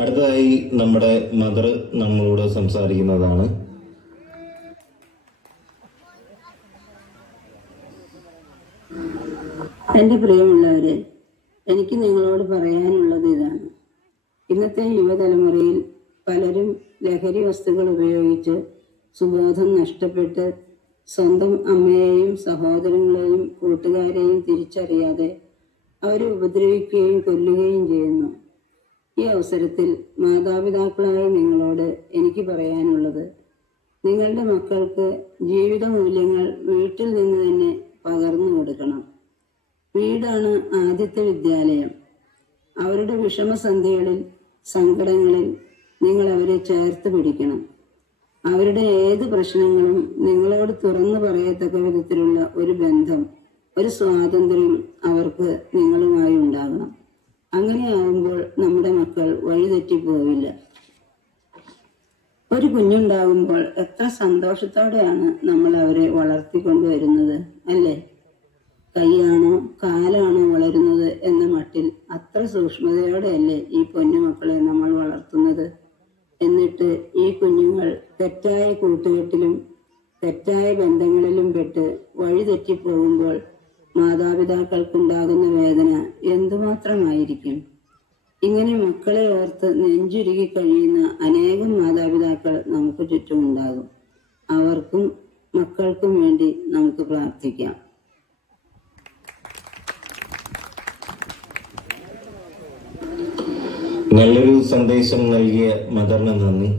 അടുത്തതായി നമ്മുടെ മദർ നമ്മളോട് സംസാരിക്കുന്നതാണ്. എൻ്റെ പ്രിയമുള്ളവരെ, എനിക്ക് നിങ്ങളോട് പറയാനുള്ളത് ഇതാണ്. ഇന്നത്തെ യുവതലമുറയിൽ പലരും ലഹരി വസ്തുക്കൾ ഉപയോഗിച്ച് സുബോധം നഷ്ടപ്പെട്ട് സ്വന്തം അമ്മയെയും സഹോദരങ്ങളെയും കൂട്ടുകാരെയും തിരിച്ചറിയാതെ അവരെ ഉപദ്രവിക്കുകയും കൊല്ലുകയും ചെയ്യുന്നു. ഈ അവസരത്തിൽ മാതാപിതാക്കളായ നിങ്ങളോട് എനിക്ക് പറയാനുള്ളത്, നിങ്ങളുടെ മക്കൾക്ക് ജീവിത മൂല്യങ്ങൾ വീട്ടിൽ നിന്ന് തന്നെ പകർന്നു കൊടുക്കണം. വീടാണ് ആദ്യത്തെ വിദ്യാലയം. അവരുടെ വിഷമസന്ധികളിൽ, സങ്കടങ്ങളിൽ നിങ്ങൾ അവരെ ചേർത്ത് പിടിക്കണം. അവരുടെ ഏത് പ്രശ്നങ്ങളും നിങ്ങളോട് തുറന്നു പറയത്തക്ക വിധത്തിലുള്ള ഒരു ബന്ധം, ഒരു സ്വാതന്ത്ര്യം അവർക്ക് നിങ്ങളുമായി ഉണ്ടാകണം. അങ്ങനെയാവുമ്പോൾ നമ്മുടെ മക്കൾ വഴിതെറ്റിപ്പോവില്ല. ഒരു കുഞ്ഞുണ്ടാകുമ്പോൾ എത്ര സന്തോഷത്തോടെയാണ് നമ്മൾ അവരെ വളർത്തിക്കൊണ്ടുവരുന്നത്, അല്ലേ? കൈയാണോ കാലാണോ വളരുന്നത് എന്ന മട്ടിൽ അത്ര സൂക്ഷ്മതയോടെയല്ലേ ഈ പൊന്നുമക്കളെ നമ്മൾ വളർത്തുന്നത്. എന്നിട്ട് ഈ കുഞ്ഞുങ്ങൾ തെറ്റായ കൂട്ടുകെട്ടിലും തെറ്റായ ബന്ധങ്ങളിലും പെട്ട് വഴിതെറ്റിപ്പോകുമ്പോൾ മാതാപിതാക്കൾക്കുണ്ടാകുന്ന വേദന എന്തുമാത്രമായിരിക്കും. ഇങ്ങനെ മക്കളെ ഓർത്ത് നെഞ്ചുരുകി കഴിയുന്ന അനേകം മാതാപിതാക്കൾ നമുക്ക് ചുറ്റുമുണ്ടാകും. അവർക്കും മക്കൾക്കും വേണ്ടി നമുക്ക് പ്രാർത്ഥിക്കാം. നല്ലൊരു സന്ദേശം നൽകിയ മദറിന് നന്ദി.